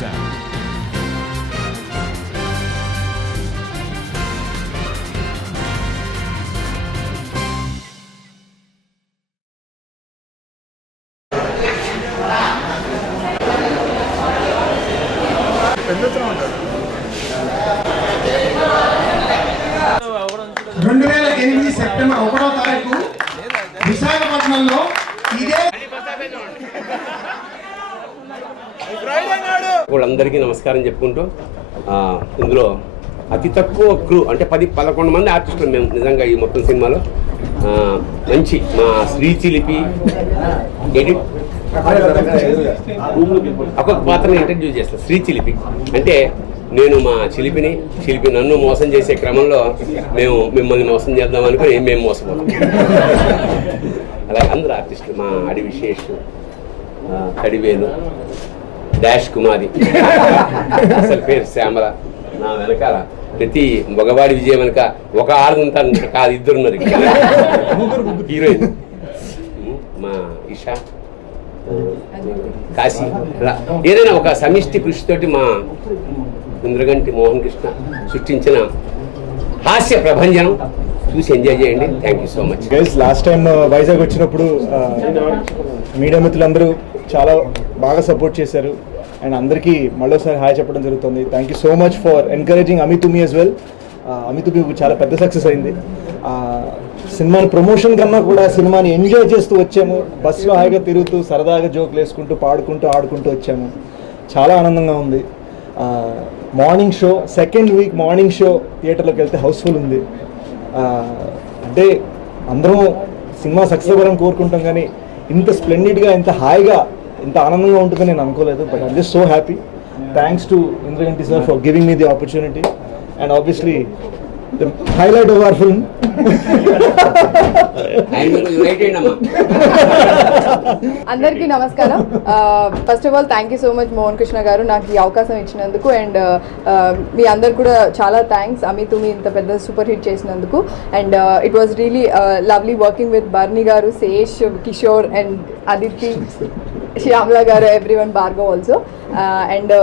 sound. September 1వ తారీఖు విశాఖపట్నంలో ఇదే వాళ్ళందరికీ నమస్కారం చెప్పుకుంటూ ఇందులో అతి తక్కువ క్రూ అంటే 10-11 మంది ఆర్టిస్టులు మేము నిజంగా ఈ మొత్తం సినిమాలో మంచి మా శ్రీచిలిపి ఎడిట్ ఒక్కొక్క పాత్రని ఇంట్రడ్యూస్ చేస్తాను. శ్రీచిలిపి అంటే నేను మా చిలిపి నన్ను మోసం చేసే క్రమంలో మేము మిమ్మల్ని మోసం చేద్దాం అనుకుని మేము మోసపోతాం. అలాగే అందరూ ఆర్టిస్టులు మా అడి విశేష్, కడివేలు, డాష్ కుమారి, అసలు పేరు శ్యామల, నా వెనకాల ప్రతి మగవాడి విజయం వెనక ఒక ఆరు ఉంటారు కాదు, ఇద్దరున్నారు హీరోయిన్, మా ఇషా, కాశీ. ఏదైనా ఒక సమిష్టి కృషితోటి మా ఇంద్రగంటి మోహన్ కృష్ణ సృష్టించిన హాస్య ప్రభంజనం చూసి ఎంజాయ్ చేయండి. Thank you so much guys. Last time Vizag వచ్చినప్పుడు మీడియా మిత్రులందరూ చాలా బాగా సపోర్ట్ చేశారు అండ్ అందరికీ మళ్ళీసారి హాయ్ చెప్పడం జరుగుతుంది. Thank you so much for encouraging Ami to as well Ami. Thumi to మీ చాలా పెద్ద సక్సెస్ అయింది. సినిమాని ప్రమోషన్ కన్నా కూడా సినిమాని ఎంజాయ్ చేస్తూ వచ్చాము. బస్సులో హాయిగా తిరుగుతూ సరదాగా జోకులు వేసుకుంటూ పాడుకుంటూ ఆడుకుంటూ వచ్చాము. చాలా ఆనందంగా ఉంది. Morning show, second week morning show థియేటర్లోకి వెళ్తే హౌస్ఫుల్ ఉంది. అంటే అందరం సినిమా సక్సెస్ అవ్వాలని కోరుకుంటాం కానీ ఇంత స్ప్లెండిడ్గా, ఇంత హాయిగా, ఇంత ఆనందంగా ఉంటుందని నేను అనుకోలేదు. But I'm just so happy. Thanks to Indraganti sir for giving me the opportunity and obviously the highlight of our film. అందరికీ నమస్కారం. First of all thank you so much Mohan Krishna గారు నాకు ఈ అవకాశం ఇచ్చినందుకు. అండ్ మీ అందరు కూడా చాలా థ్యాంక్స్ అమి తుమి ఇంత పెద్ద సూపర్ హిట్ చేసినందుకు. And it was really lovely working with Barni గారు, శేష్, కిషోర్ అండ్ అదితి, శ్యామల గారు, ఎవ్రీవన్, భార్గవ్ ఆల్సో. అండ్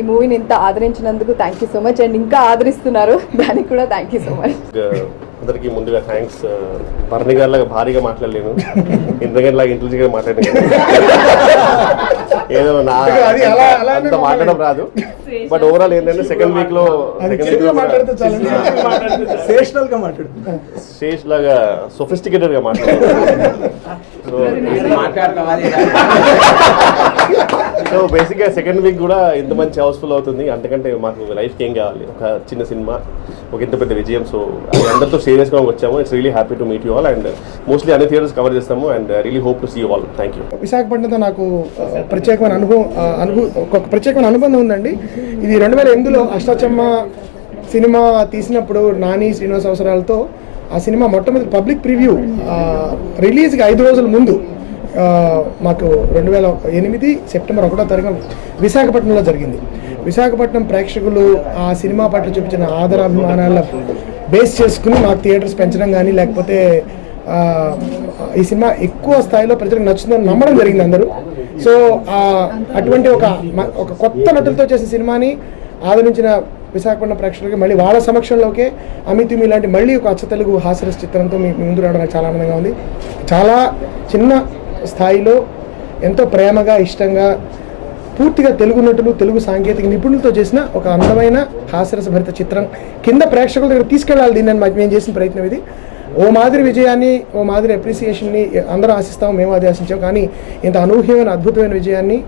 ఈ మూవీని ఇంత ఆదరించినందుకు thank you so much. And ఇంకా ఆదరిస్తున్నారు, దానికి కూడా థ్యాంక్ యూ సో మచ్. అందరికీ ముందుగా థ్యాంక్స్. బర్నీ గారి లాగా భారీగా మాట్లాడలేను, ఇంద్రగంటి లాగా ఇంటెలిజెంట్గా మాట్లాడలేను. ఏదో నా అంత మాట్లాడడం రాదు. బట్ ఓవరాల్ ఏంటంటే సెకండ్ వీక్ లో శేష్ లాగా సొఫిస్టికేటెడ్ గా సో బేసిక్ గా సెకండ్ వీక్ కూడా ఇంత మంచి హౌస్ఫుల్ అవుతుంది. అంతకంటే మాకు లైఫ్ ఏం కావాలి, ఒక చిన్న సినిమా, ఒక ఇంత పెద్ద విజయం. సో అది అందరితో షేర్ చేసుకోవడానికి వచ్చాము. It's really happy to meet you all and mostly అన్ని థియేటర్స్ కవర్ చేస్తాము and really hope to see you all. Thank you. విశాఖపట్నంతో నాకు ప్రత్యేకమైన ఒక ప్రత్యేకమైన అనుబంధం ఉందండి. ఇది 2008లో అష్టాచమ్మ సినిమా తీసినప్పుడు నాని, శ్రీనివాస్ అవసరాలతో ఆ సినిమా మొట్టమొదటి పబ్లిక్ ప్రివ్యూ రిలీజ్కి 5 రోజుల ముందు మాకు 2008 సెప్టెంబర్ 1వ తారీఖున విశాఖపట్నంలో జరిగింది. విశాఖపట్నం ప్రేక్షకులు ఆ సినిమా పట్ల చూపించిన ఆదరాభిమానాల బేస్ చేసుకుని మాకు థియేటర్స్ పెంచడం కానీ, లేకపోతే ఈ సినిమా ఎక్కువ స్థాయిలో ప్రజలకు నచ్చుతుందని నమ్మడం జరిగింది అందరూ. సో అటువంటి ఒక కొత్త నటులతో చేసే సినిమాని ఆదరించిన విశాఖపట్నం ప్రేక్షకులకి మళ్ళీ వాళ్ళ సమక్షంలోకే అమితి మీ లాంటి మళ్ళీ ఒక అచ్చ తెలుగు హాస్యరస చిత్రంతో మీ ముందు రావడం నాకు చాలా ఆనందంగా ఉంది. చాలా చిన్న స్థాయిలో ఎంతో ప్రేమగా, ఇష్టంగా, పూర్తిగా తెలుగు నటులు, తెలుగు సాంకేతిక నిపుణులతో చేసిన ఒక అందమైన హాస్యరస భరిత చిత్రం కింద ప్రేక్షకుల దగ్గర తీసుకెళ్ళాలి. దీన్ని మేము చేసిన ప్రయత్నం ఇది. ఓ మాదిరి విజయాన్ని, ఓ మాదిరి అప్రిసియేషన్ని అందరూ ఆశిస్తాము, మేము అది ఆశించాము. కానీ ఇంత అనూహ్యమైన, అద్భుతమైన విజయాన్ని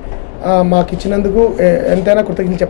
మాకు ఇచ్చినందుకు ఎంతైనా కృతజ్ఞతలు చెప్పాలి.